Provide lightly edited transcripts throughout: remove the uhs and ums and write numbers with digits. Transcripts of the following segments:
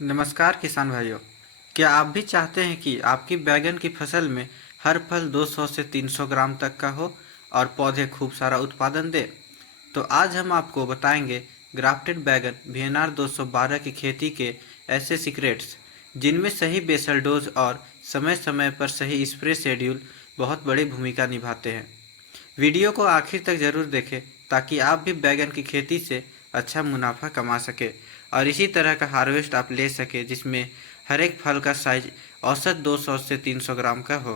नमस्कार किसान भाइयों। क्या आप भी चाहते हैं कि आपकी बैगन की फसल में हर फल 200 से 300 ग्राम तक का हो और पौधे खूब सारा उत्पादन दे? तो आज हम आपको बताएंगे ग्राफ्टेड बैगन वीएनआर 212 की खेती के ऐसे सीक्रेट्स जिनमें सही बेसल डोज और समय समय पर सही स्प्रे शेड्यूल बहुत बड़ी भूमिका निभाते हैं। वीडियो को आखिर तक ज़रूर देखें ताकि आप भी बैगन की खेती से अच्छा मुनाफा कमा सके और इसी तरह का हार्वेस्ट आप ले सके जिसमें हर एक फल का साइज औसत 200 से 300 ग्राम का हो।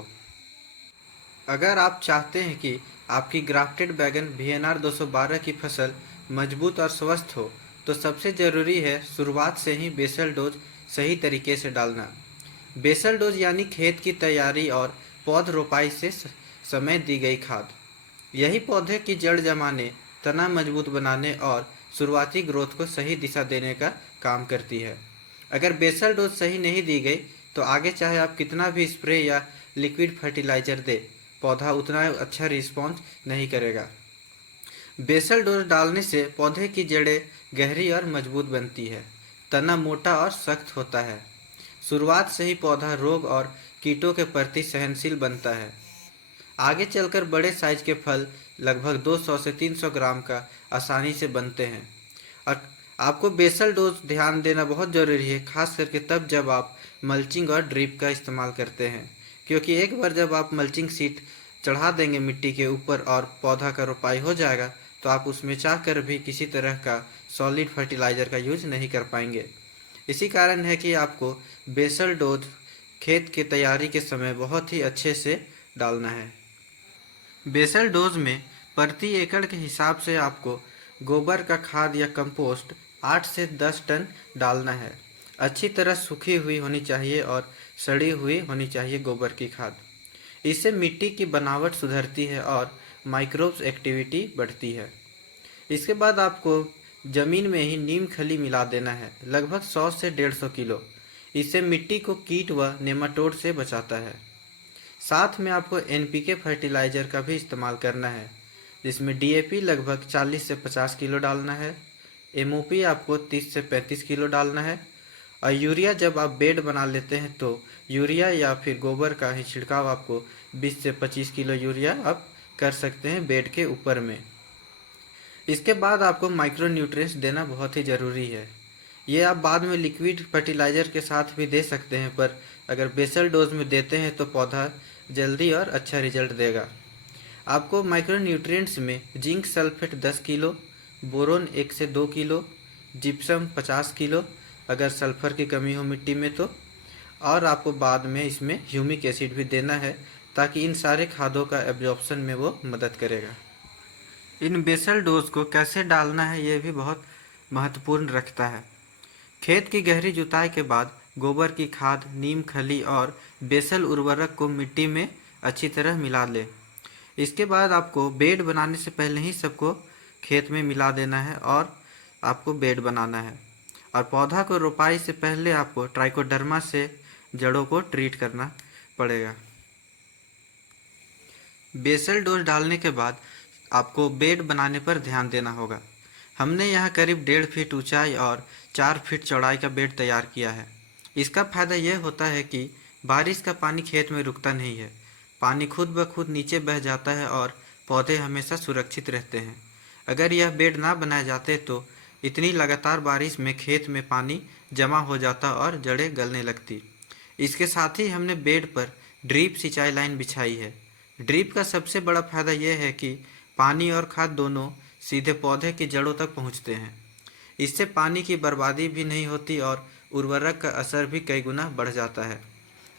अगर आप चाहते हैं कि आपकी ग्राफ्टेड बैगन वीएनआर 212 की फसल मजबूत और स्वस्थ हो तो सबसे ज़रूरी है शुरुआत से ही बेसल डोज सही तरीके से डालना। बेसल डोज यानी खेत की तैयारी और पौध रोपाई से समय दी गई खाद। यही पौधे की जड़ जमाने, तना मजबूत बनाने और शुरुआती ग्रोथ को सही दिशा देने का काम करती है। अगर बेसल डोज सही नहीं दी गई तो आगे चाहे आप कितना भी स्प्रे या लिक्विड फर्टिलाइजर दे, पौधा उतना अच्छा रिस्पॉन्स नहीं करेगा। बेसल डोज डालने से पौधे की जड़ें गहरी और मजबूत बनती है, तना मोटा और सख्त होता है। शुरुआत से ही पौधा रोग और कीटों के प्रति सहनशील बनता है। आगे चलकर बड़े साइज के फल लगभग 200 से 300 ग्राम का आसानी से बनते हैं। और आपको बेसल डोज ध्यान देना बहुत ज़रूरी है, खास करके तब जब आप मल्चिंग और ड्रिप का इस्तेमाल करते हैं, क्योंकि एक बार जब आप मल्चिंग सीट चढ़ा देंगे मिट्टी के ऊपर और पौधा का रोपाई हो जाएगा तो आप उसमें चाह कर भी किसी तरह का सॉलिड फर्टिलाइज़र का यूज नहीं कर पाएंगे। इसी कारण है कि आपको बेसल डोज खेत की तैयारी के समय बहुत ही अच्छे से डालना है। बेसल डोज में प्रति एकड़ के हिसाब से आपको गोबर का खाद या कंपोस्ट 8 से 10 टन डालना है। अच्छी तरह सूखी हुई होनी चाहिए और सड़ी हुई होनी चाहिए गोबर की खाद। इससे मिट्टी की बनावट सुधरती है और माइक्रोब्स एक्टिविटी बढ़ती है। इसके बाद आपको ज़मीन में ही नीम खली मिला देना है, लगभग 100 से 150 किलो। इससे मिट्टी को कीट व नेमाटोड से बचाता है। साथ में आपको एनपीके फर्टिलाइज़र का भी इस्तेमाल करना है, जिसमें डीएपी लगभग 40 से 50 किलो डालना है, एमओपी आपको 30 से 35 किलो डालना है और यूरिया जब आप बेड बना लेते हैं तो यूरिया या फिर गोबर का ही छिड़काव आपको 20 से 25 किलो यूरिया आप कर सकते हैं बेड के ऊपर में। इसके बाद आपको माइक्रो न्यूट्रिएंट्स देना बहुत ही ज़रूरी है। ये आप बाद में लिक्विड फर्टिलाइज़र के साथ भी दे सकते हैं, पर अगर बेसल डोज में देते हैं तो पौधा जल्दी और अच्छा रिजल्ट देगा। आपको माइक्रो न्यूट्रिएंट्स में जिंक सल्फेट 10 किलो, बोरोन 1 से 2 किलो, जिप्सम 50 किलो अगर सल्फर की कमी हो मिट्टी में तो, और आपको बाद में इसमें ह्यूमिक एसिड भी देना है ताकि इन सारे खादों का एब्जॉर्प्शन में वो मदद करेगा। इन बेसल डोज को कैसे डालना है ये भी बहुत महत्वपूर्ण रखता है। खेत की गहरी जुताई के बाद गोबर की खाद, नीम खली और बेसल उर्वरक को मिट्टी में अच्छी तरह मिला लें। इसके बाद आपको बेड बनाने से पहले ही सबको खेत में मिला देना है और आपको बेड बनाना है। और पौधा को रोपाई से पहले आपको ट्राइकोडर्मा से जड़ों को ट्रीट करना पड़ेगा। बेसल डोज डालने के बाद आपको बेड बनाने पर ध्यान देना होगा। हमने यहाँ करीब 1.5 फीट ऊंचाई और 4 फीट चौड़ाई का बेड तैयार किया है। इसका फ़ायदा यह होता है कि बारिश का पानी खेत में रुकता नहीं है, पानी खुद ब खुद नीचे बह जाता है और पौधे हमेशा सुरक्षित रहते हैं। अगर यह बेड ना बनाए जाते तो इतनी लगातार बारिश में खेत में पानी जमा हो जाता और जड़ें गलने लगती। इसके साथ ही हमने बेड पर ड्रिप सिंचाई लाइन बिछाई है। ड्रिप का सबसे बड़ा फायदा यह है कि पानी और खाद दोनों सीधे पौधे की जड़ों तक पहुंचते हैं। इससे पानी की बर्बादी भी नहीं होती और उर्वरक का असर भी कई गुना बढ़ जाता है।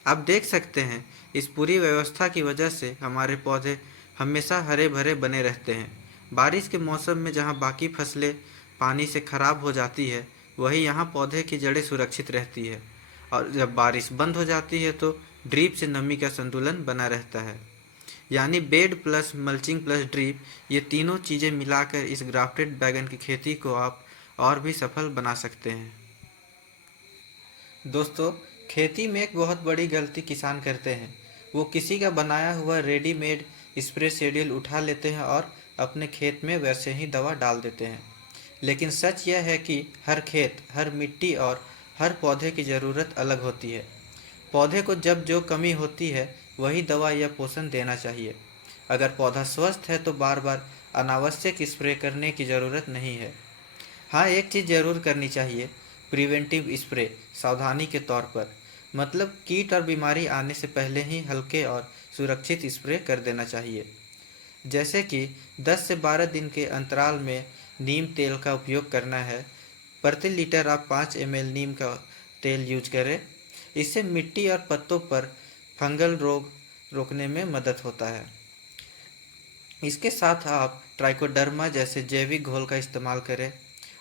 आप देख सकते हैं इस पूरी व्यवस्था की वजह से हमारे पौधे हमेशा हरे भरे बने रहते हैं। बारिश के मौसम में जहाँ बाकी फसलें पानी से खराब हो जाती है, वहीं यहाँ पौधे की जड़ें सुरक्षित रहती है और जब बारिश बंद हो जाती है तो ड्रिप से नमी का संतुलन बना रहता है। यानी bed plus mulching plus drip, ये तीनों चीज़ें मिलाकर इस ग्राफ्टेड बैगन की खेती को आप और भी सफल बना सकते हैं। दोस्तों, खेती में एक बहुत बड़ी गलती किसान करते हैं। वो किसी का बनाया हुआ रेडीमेड स्प्रे शेड्यूल उठा लेते हैं और अपने खेत में वैसे ही दवा डाल देते हैं। लेकिन सच यह है कि हर खेत, हर मिट्टी और हर पौधे की ज़रूरत अलग होती है। पौधे को जब जो कमी होती है वही दवा या पोषण देना चाहिए। अगर पौधा स्वस्थ है तो बार बार अनावश्यक स्प्रे करने की ज़रूरत नहीं है। हाँ, एक चीज़ ज़रूर करनी चाहिए, प्रिवेंटिव स्प्रे सावधानी के तौर पर, मतलब कीट और बीमारी आने से पहले ही हल्के और सुरक्षित स्प्रे कर देना चाहिए। जैसे कि 10 से 12 दिन के अंतराल में नीम तेल का उपयोग करना है। प्रति लीटर आप 5 ml नीम का तेल यूज करें। इससे मिट्टी और पत्तों पर फंगल रोग रोकने में मदद होता है। इसके साथ आप ट्राइकोडर्मा जैसे जैविक घोल का इस्तेमाल करें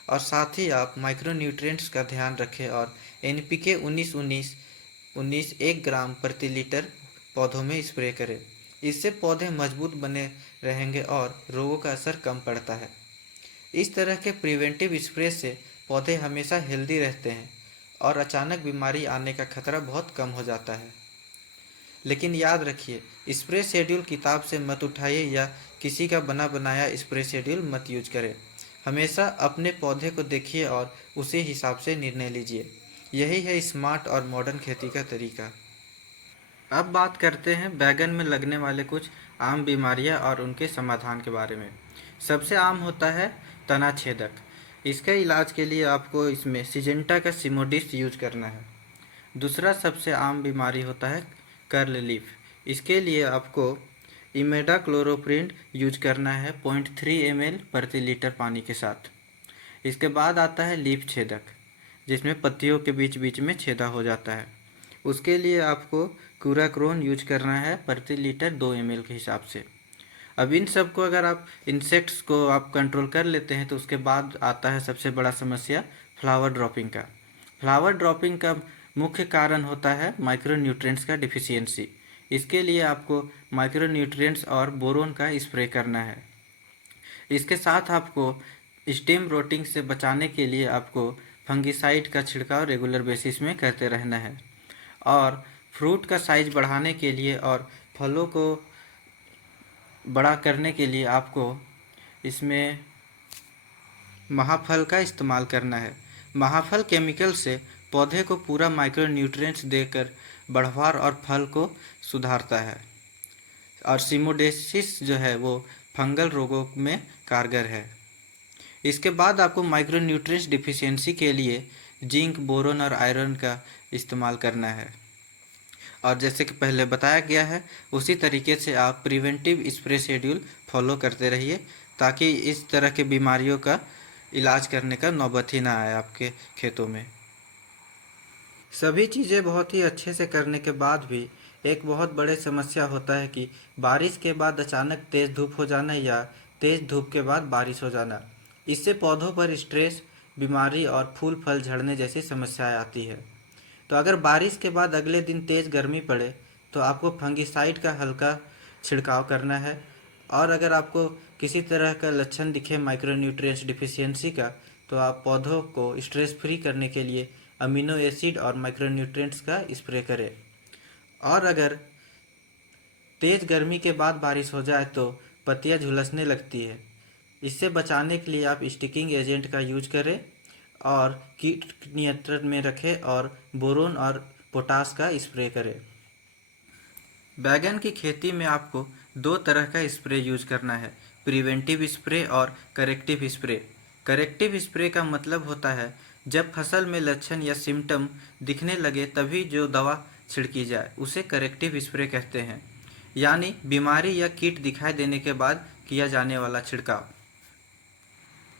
और साथ ही आप माइक्रोन्यूट्रिएंट्स का ध्यान रखें और NPK 19-19-19 1 ग्राम प्रति लीटर पौधों में स्प्रे करें। इससे पौधे मजबूत बने रहेंगे और रोगों का असर कम पड़ता है। इस तरह के प्रिवेंटिव स्प्रे से पौधे हमेशा हेल्दी रहते हैं और अचानक बीमारी आने का खतरा बहुत कम हो जाता है। लेकिन याद रखिए, स्प्रे शेड्यूल किताब से मत उठाइए या किसी का बना बनाया स्प्रे शेड्यूल मत यूज करें। हमेशा अपने पौधे को देखिए और उसी हिसाब से निर्णय लीजिए। यही है स्मार्ट और मॉडर्न खेती का तरीका। अब बात करते हैं बैगन में लगने वाले कुछ आम बीमारियां और उनके समाधान के बारे में। सबसे आम होता है तना छेदक। इसके इलाज के लिए आपको इसमें सिजेंटा का सिमोडिस यूज करना है। दूसरा सबसे आम बीमारी होता है कर्ल लीफ। इसके लिए आपको इमेडाक्लोरोप्रिड यूज करना है 0.3 ml प्रति लीटर पानी के साथ। इसके बाद आता है लीफ छेदक, जिसमें पत्तियों के बीच बीच में छेदा हो जाता है। उसके लिए आपको क्यूराक्रोन यूज करना है प्रति लीटर 2 ml के हिसाब से। अब इन सब को अगर आप इंसेक्ट्स को आप कंट्रोल कर लेते हैं तो उसके बाद आता है सबसे बड़ा समस्या फ्लावर ड्रॉपिंग का। फ्लावर ड्रॉपिंग का मुख्य कारण होता है माइक्रोन्यूट्रिएंट्स का डिफिशियंसी। इसके लिए आपको माइक्रोन्यूट्रिएंट्स और बोरोन का स्प्रे करना है। इसके साथ आपको स्टेम रोटिंग से बचाने के लिए आपको फंगिसाइड का छिड़काव रेगुलर बेसिस में करते रहना है। और फ्रूट का साइज बढ़ाने के लिए और फलों को बड़ा करने के लिए आपको इसमें महाफल का इस्तेमाल करना है। महाफल केमिकल से पौधे को पूरा माइक्रोन्यूट्रिएंट्स देकर बढ़वार और फल को सुधारता है। और सिमोडेसिस जो है वो फंगल रोगों में कारगर है। इसके बाद आपको माइक्रोन्यूट्रिएंट्स डिफिशियंसी के लिए जिंक, बोरोन और आयरन का इस्तेमाल करना है। और जैसे कि पहले बताया गया है उसी तरीके से आप प्रिवेंटिव स्प्रे शेड्यूल फॉलो करते रहिए ताकि इस तरह के बीमारियों का इलाज करने का नौबत ही ना आए आपके खेतों में। सभी चीज़ें बहुत ही अच्छे से करने के बाद भी एक बहुत बड़े समस्या होता है कि बारिश के बाद अचानक तेज़ धूप हो जाना या तेज़ धूप के बाद बारिश हो जाना। इससे पौधों पर स्ट्रेस, बीमारी और फूल फल झड़ने जैसी समस्याएं आती है। तो अगर बारिश के बाद अगले दिन तेज़ गर्मी पड़े तो आपको फंगिसाइड का हल्का छिड़काव करना है। और अगर आपको किसी तरह का लक्षण दिखे माइक्रोन्यूट्रिएंट्स डिफिशियंसी का तो आप पौधों को स्ट्रेस फ्री करने के लिए अमीनो एसिड और माइक्रोन्यूट्रिएंट्स का स्प्रे करें। और अगर तेज़ गर्मी के बाद बारिश हो जाए तो पत्तियां झुलसने लगती है। इससे बचाने के लिए आप स्टिकिंग एजेंट का यूज करें और कीट नियंत्रण में रखें और बोरोन और पोटास का स्प्रे करें। बैगन की खेती में आपको दो तरह का स्प्रे यूज करना है, प्रिवेंटिव स्प्रे और करेक्टिव स्प्रे। करेक्टिव स्प्रे का मतलब होता है जब फसल में लक्षण या सिम्टम दिखने लगे तभी जो दवा छिड़की जाए उसे करेक्टिव स्प्रे कहते हैं, यानी बीमारी या कीट दिखाई देने के बाद किया जाने वाला छिड़काव।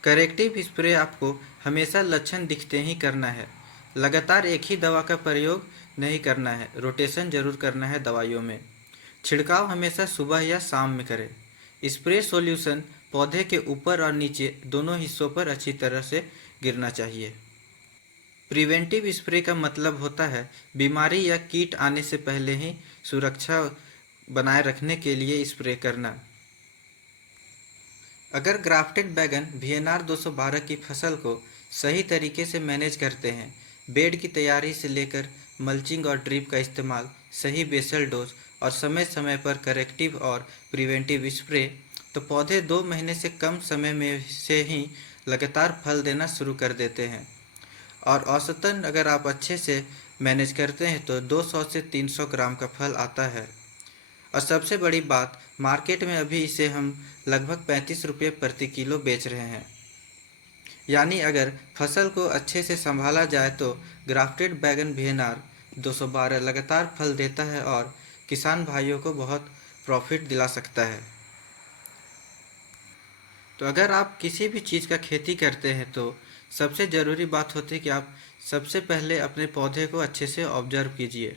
करेक्टिव स्प्रे आपको हमेशा लक्षण दिखते ही करना है। लगातार एक ही दवा का प्रयोग नहीं करना है, रोटेशन जरूर करना है दवाइयों में। छिड़काव हमेशा सुबह या शाम में करें। स्प्रे सॉल्यूशन पौधे के ऊपर और नीचे दोनों हिस्सों पर अच्छी तरह से गिरना चाहिए। प्रिवेंटिव स्प्रे का मतलब होता है बीमारी या कीट आने से पहले ही सुरक्षा बनाए रखने के लिए स्प्रे करना। अगर ग्राफ्टेड बैगन VNR 212 की फसल को सही तरीके से मैनेज करते हैं, बेड की तैयारी से लेकर मल्चिंग और ड्रिप का इस्तेमाल, सही बेसल डोज और समय समय पर करेक्टिव और प्रिवेंटिव स्प्रे, तो पौधे 2 महीने से कम समय में से ही लगातार फल देना शुरू कर देते हैं। और औसतन अगर आप अच्छे से मैनेज करते हैं तो 200 से 300 ग्राम का फल आता है। और सबसे बड़ी बात, मार्केट में अभी इसे हम लगभग 35 रुपये प्रति किलो बेच रहे हैं। यानी अगर फसल को अच्छे से संभाला जाए तो ग्राफ्टेड बैगन वीएनआर 212 लगातार फल देता है और किसान भाइयों को बहुत प्रॉफिट दिला सकता है। तो अगर आप किसी भी चीज़ का खेती करते हैं तो सबसे ज़रूरी बात होती है कि आप सबसे पहले अपने पौधे को अच्छे से ऑब्जर्व कीजिए।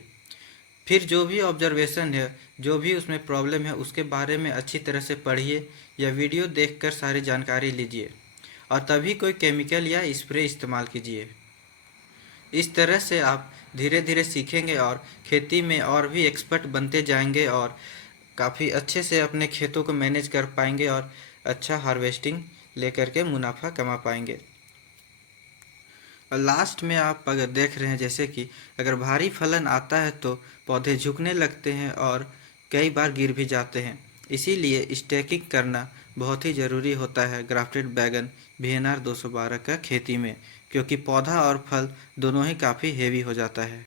फिर जो भी ऑब्जर्वेशन है, जो भी उसमें प्रॉब्लम है, उसके बारे में अच्छी तरह से पढ़िए या वीडियो देखकर सारी जानकारी लीजिए और तभी कोई केमिकल या स्प्रे इस्तेमाल कीजिए। इस तरह से आप धीरे धीरे सीखेंगे और खेती में और भी एक्सपर्ट बनते जाएंगे और काफ़ी अच्छे से अपने खेतों को मैनेज कर पाएंगे और अच्छा हार्वेस्टिंग लेकर के मुनाफा कमा पाएंगे। और लास्ट में आप अगर देख रहे हैं जैसे कि अगर भारी फलन आता है तो पौधे झुकने लगते हैं और कई बार गिर भी जाते हैं। इसीलिए स्टैकिंग करना बहुत ही ज़रूरी होता है ग्राफ्टेड बैगन वीएनआर 212 का खेती में, क्योंकि पौधा और फल दोनों ही काफ़ी हेवी हो जाता है।